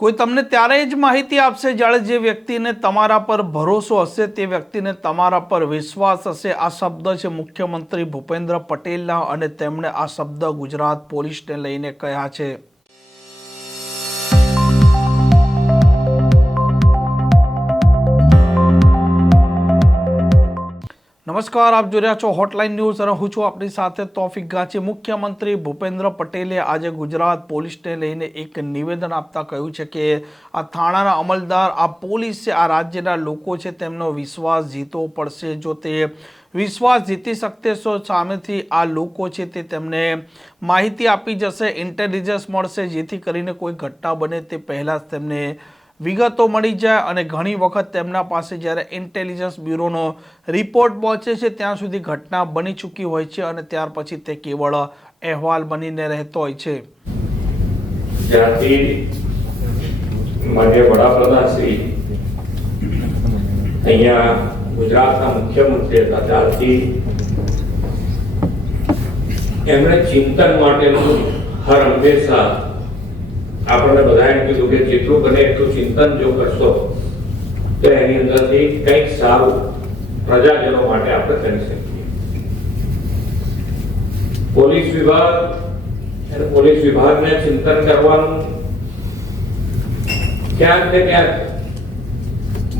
કોઈ તમને ત્યારે જ માહિતી આપશે જ્યારે જે વ્યક્તિને તમારા પર ભરોસો હશે, તે વ્યક્તિને તમારા પર વિશ્વાસ હશે. આ શબ્દ છે મુખ્યમંત્રી ભૂપેન્દ્ર પટેલના અને તેમણે આ શબ્દ ગુજરાત પોલીસને લઈને કહ્યા છે. નમસ્કાર, આપ જોઈ રહ્યા છો હોટલાઇન ન્યૂઝ અને હું છું આપણી સાથે તોફિક ગાચી મુખ્યમંત્રી ભૂપેન્દ્ર પટેલે આજે ગુજરાત પોલીસને લઈને એક નિવેદન આપતા કહ્યું છે કે આ થાણાના અમલદાર, આ પોલીસ છે, આ રાજ્યના લોકો છે, તેમનો વિશ્વાસ જીતવો પડશે. જો તે વિશ્વાસ જીતી શકતે તો સામેથી આ લોકો છે તે તેમને માહિતી આપી જશે ઇન્ટેલિજન્સ મળશે, જેથી કરીને કોઈ ઘટના બને તે પહેલાં જ તેમને વિગતો મળી જાય અને ઘણી વખત તેમના પાસે જ્યારે ઇન્ટેલિજન્સ બ્યુરોનો રિપોર્ટ પહોંચે છે, ત્યાં સુધી ઘટના બની ચૂકી હોય છે અને ત્યાર પછી તે કેવળ અહેવાલ બનીને રહેતો હોય છે. અહીંયા ગુજરાતના મુખ્યમંત્રી હતા. ત્યારથી એમણે ચિંતન માટેનું હર હંમેશા આપણને બધાએ કીધું કે જેટલું બને એટલું ચિંતન જો કરશો, તો એની અંદરથી કંઈક સારું પ્રજાજનો માટે આપણે કરી શકીએ. પોલીસ વિભાગ પોલીસ વિભાગને ચિંતન કરવાનું ક્યાંક ને ક્યાંક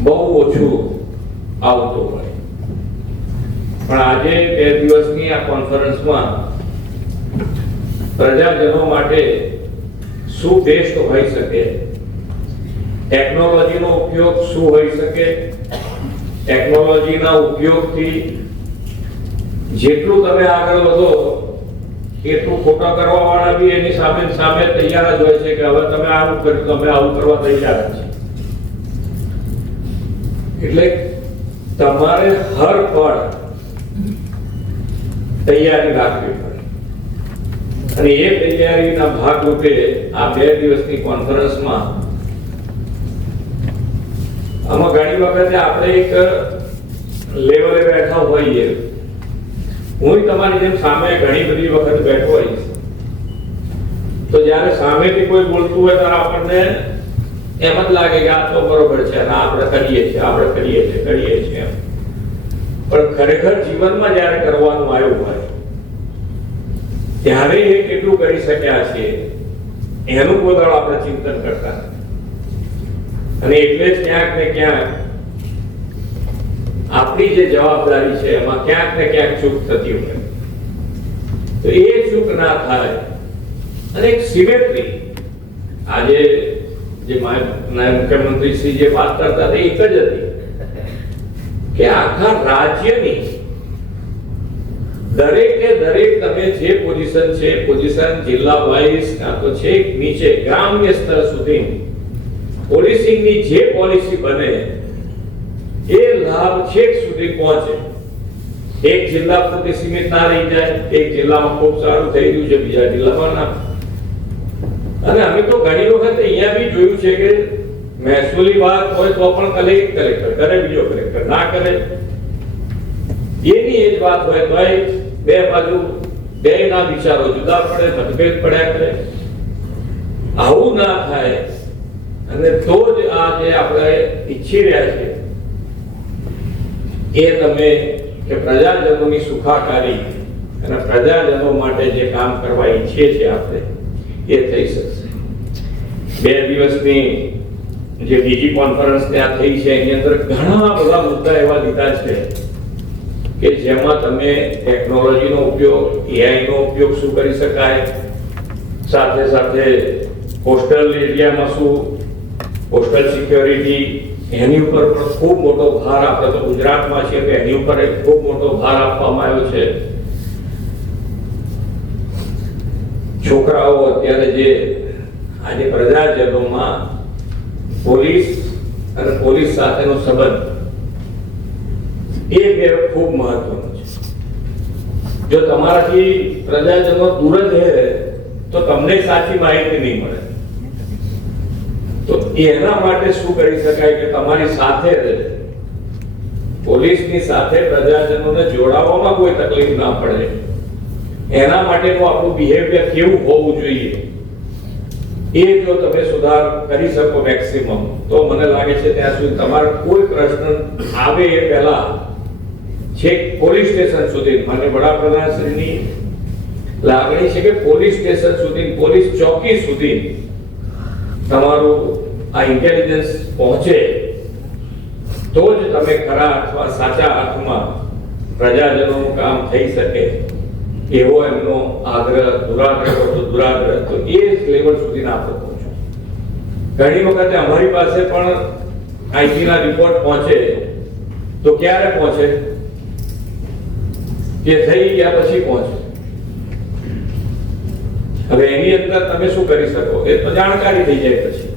બહુ ઓછું આવતું હોય. પણ આજે બે દિવસની આ કોન્ફરન્સમાં પ્રજાજનો માટે શું બેસ્ટ હોઈ શકે? ટેકનોલોજીનો ઉપયોગ શું હોઈ શકે? ટેકનોલોજીના ઉપયોગથી જેટલું તમે આગળ વધો, એટલું ખોટા કરવા વાળા બી એની સામે સામે તૈયાર જ હોય છે કે હવે તમે આવું કર્યું તમે આવું કરવા તૈયાર છે એટલે તમારે હર પળ તૈયારી રાખવી અને એ તૈયારીના ભાગરૂપે આ બે દિવસની કોન્ફરન્સમાં આમાં ઘણી વખતે આપણે એક લેવલે બેઠા હોઈએ. હું તમારી જેમ સામે ઘણી બધી વખત બેઠો હોઈશ. તો જ્યારે સામેથી કોઈ બોલતું હોય ત્યારે આપણને એમ જ લાગે કે આ તો બરોબર છે, ના, આપણે કરીએ છીએ, આપણે કરીએ છીએ કરીએ છીએ પણ ખરેખર જીવનમાં જ્યારે કરવાનું આવ્યું હોય ત્યારે એ કેટલું કરી શક્યા છે, એનું પોતાનું આપણે ચિંતન કરતા. અને એટલે જ ક્યાંક ને ક્યાંક આપણી જે જવાબદારી છે, એમાં ક્યાંક ને ક્યાંક ચૂક થતી હોય. તો એ ચૂક ના થાય. અને એક સિમેટ્રી આજે જે મુખ્યમંત્રી શ્રી જે વાત કરતા હતા એક જ હતી કે આખા રાજ્યની દરેકે દરેક તમે જે પોઝિશન છે પોઝિશન જિલ્લા વાઇઝ કાં તો છેક નીચે ગ્રામ્ય સ્તર સુધી. પોલિસિંગની જે પોલિસી બને, એ લાભ છેક સુધી પહોંચે. એક જિલ્લા પૂરતી સીમિત ના રહી જાય, એક જિલ્લામાં ખૂબ સારું થઈ રહ્યું છે, બીજા જિલ્લામાં ના. અને અમે તો ઘણી વખત અહીંયા બી જોયું છે કે મહેસૂલી વાત હોય તો પણ કલેક્ટર કલેક્ટર કરે બીજો કલેક્ટર ના કરે. એની એ વાત હોય તો બે બાજુ બે ના વિચારો જુદા પડે, મતભેદ પડ્યા કરે. આવું ના થાય. અને તો જ આ જે આપણે ઈચ્છી રહ્યા છે એ તમે કે પ્રજાજનોની સુખાકારી અને પ્રજાજનો માટે જે કામ કરવા ઈચ્છીએ છીએ આપણે, એ થઈ શકશે. બે દિવસની જે બીજી કોન્ફરન્સ ત્યાં થઈ છે, એની અંદર ઘણા બધા મુદ્દા એવા લીધા છે. કે જેમાં તમે ટેકનોલોજીનો ઉપયોગ એઆઈનો ઉપયોગ શું કરી શકાય? સાથે સાથે કોસ્ટલ એરિયામાં શું? કોસ્ટલ સિક્યોરિટી એની ઉપર પણ ખૂબ મોટો ભાર આપણે તો ગુજરાતમાં છીએ કે એની ઉપર એક ખૂબ મોટો ભાર આપવામાં આવ્યો છે. છોકરાઓ અત્યારે જે આજે પ્રજાજનોમાં પોલીસ અને પોલીસ સાથેનો સંબંધ એ બે ખૂબ મહત્વનું છે. જો તમારાથી પ્રજાજનો દૂર જ રહે તો તમને સાચી માહિતી નહીં મળે. તો એના માટે શું કરી શકાય કે તમારી સાથે પોલીસની સાથે પ્રજાજનોને જોડાવામાં કોઈ તકલીફ ના પડે. એના માટેનું આપણું બિહેવિયર કેવું હોવું જોઈએ? એ જો તમે સુધાર કરી શકો મેક્સિમમ તો મને લાગે છે ત્યાં સુધી તમારે કોઈ પ્રશ્ન આવે એ પહેલા છેક પોલીસ સ્ટેશન સુધી માન્ય વડાપ્રધાન શ્રીની લાગણી છે કે પોલીસ સ્ટેશન સુધી, પોલીસ ચોકી સુધી તમારું આ ઇન્ટેલિજન્સ પહોંચે, તો જ તમે ખરા અથવા સાચા અર્થમાં પ્રજાજનોનું કામ થઈ શકે. એવો એમનો આગ્રહ, દુરાગ્રહ હતો, દુરાગ્રહ તો એ લેવલ સુધી ના આપણે પહોંચો ઘણી વખતે અમારી પાસે પણ આઈટીના રિપોર્ટ પહોંચે. તો ક્યારે પહોંચે? કે થઈ ગયા પછી પહોંચે. હવે એની અંદર તમે શું કરી શકો? એ તો જાણકારી થઈ જાય પછી.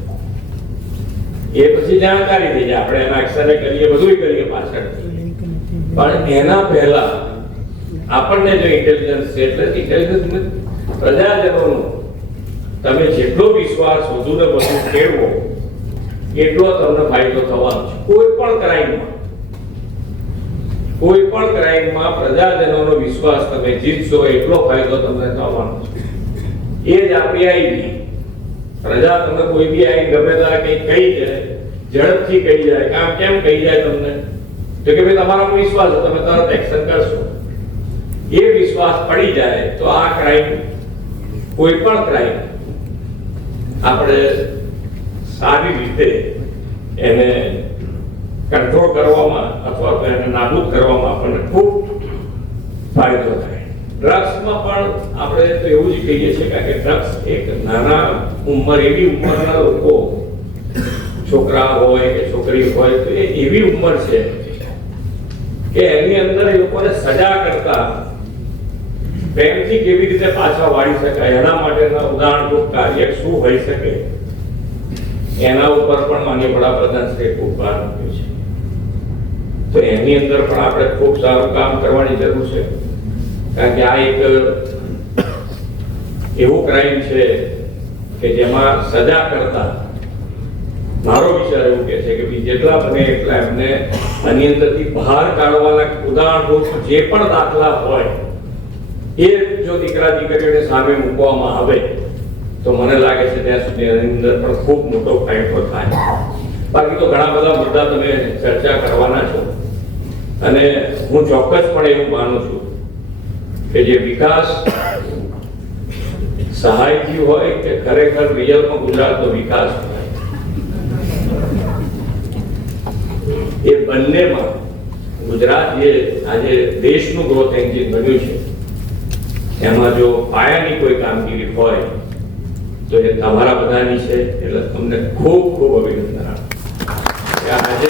એ પછી જાણકારી થઈ જાય. આપણે એના એક્સરે કરીએ બધું કરીએ પાછળ. પણ એના પહેલા આપણને જો ઇન્ટેલિજન્સ છે, એટલે ઇન્ટેલિજન્સ પ્રજાજનોનું તમે જેટલો વિશ્વાસ વધુ ને વધુ કેળવો, એટલો તમને ફાયદો થવાનો છે. કોઈ પણ ક્રાઇમમાં કોઈ પણ ક્રાઇમમાં પ્રજાજનોનો વિશ્વાસ તમે જીતશો એટલો ફાયદો તમને થવાનો છે. એ જ આપણી આઈડી પ્રજા તમને કોઈ બી આઈ ગમે ત્યારે કંઈ કહી જાય ઝડપથી કહી જાય કામ કેમ કહી જાય તમને? તો કે ભાઈ તમારામાં વિશ્વાસ છે, તમે તરત એક્શન કરશો. એ વિશ્વાસ પડી જાય તો આ ક્રાઇમ કોઈ પણ ક્રાઇમ આપણે સારી રીતે એને કંટ્રોલ કરવામાં અથવા તો એને નાબૂદ કરવામાં આપણને ખૂબ ફાયદો થાય. ડ્રગ્સમાં પણ આપણે તો એવું જ કહીએ છીએ કારણ કે ડ્રગ્સ એક નાના ઉંમર, એવી ઉંમરના લોકો, છોકરા હોય કે છોકરી હોય, તો એ એવી ઉંમર છે કે એની અંદર એ લોકોને સજા કરતા પ્રેમથી કેવી રીતે પાછા વાળી શકાય, એના માટેના ઉદાહરણરૂપ કાર્ય શું હોઈ શકે? એના ઉપર પણ માન્ય વડાપ્રધાન શ્રી ખૂબ ભાર મૂક્યો છે. તો એની અંદર પણ આપણે ખૂબ સારું કામ કરવાની જરૂર છે. કારણ કે આ એક એવું ક્રાઇમ છે કે જેમાં સજા કરતા મારો વિચાર એવું કે છે કે જેટલા બને એટલા એમને આની અંદરથી બહાર કાઢવાના ઉદાહરણરૂપ જે પણ દાખલા હોય, એ જો દીકરા દીકરીઓને સામે મૂકવામાં આવે, તો મને લાગે છે ત્યાં સુધી એની અંદર પણ ખૂબ મોટો ફાયદો થાય. બાકી તો ઘણા બધા મુદ્દા તમે ચર્ચા કરવાના છો. અને હું ચોક્કસપણે એવું માનું છું કે જે વિકાસ સહાયથી હોય કે ખરેખર રિયલમાં ગુજરાતનો વિકાસ હોય, એ બંનેમાં ગુજરાત જે આજે દેશનું ગ્રોથ એન્જિન બન્યું છે, એમાં જો પાયાની કોઈ કામગીરી હોય, તો એ તમારા બધાની છે. એટલે તમને ખૂબ ખૂબ અભિનંદન. આપું આજે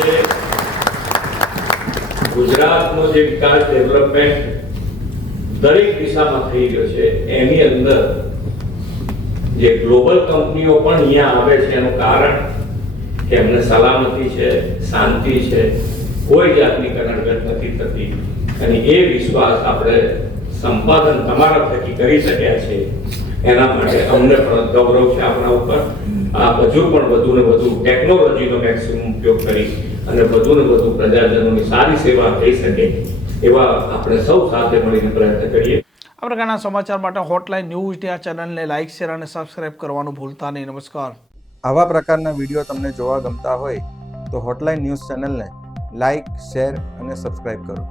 ગુજરાતનો જે વિકાસ, ડેવલપમેન્ટ દરેક દિશામાં થઈ રહ્યો છે, એની અંદર જે ગ્લોબલ કંપનીઓ પણ અહીંયા આવે છે, એનું કારણ કે એમને સલામતી છે, શાંતિ છે, કોઈ જાતની કનડગત નથી થતી. અને એ વિશ્વાસ આપણે સંપાદન તમારા થકી કરી શક્યા છે, એના માટે અમને પણ ગૌરવ છે આપણા ઉપર. આ હજુ પણ વધુ ને વધુ ટેકનોલોજીનો મેક્સિમમ ઉપયોગ કરી અને વધુ ને વધુ પ્રજાજનોની સારી સેવા થઈ શકે એવા આપણે સૌ સાથે મળીને પ્રયત્ન કરીએ. આ પ્રકારના સમાચાર માટે હોટલાઇન ન્યૂઝ આ ચેનલને લાઇક શેર અને સબસ્ક્રાઇબ કરવાનું ભૂલતા નહીં. નમસ્કાર. આવા પ્રકારના વીડિયો તમને જોવા ગમતા હોય તો હોટલાઇન ન્યૂઝ ચેનલને લાઇક શેર અને સબસ્ક્રાઇબ કરો.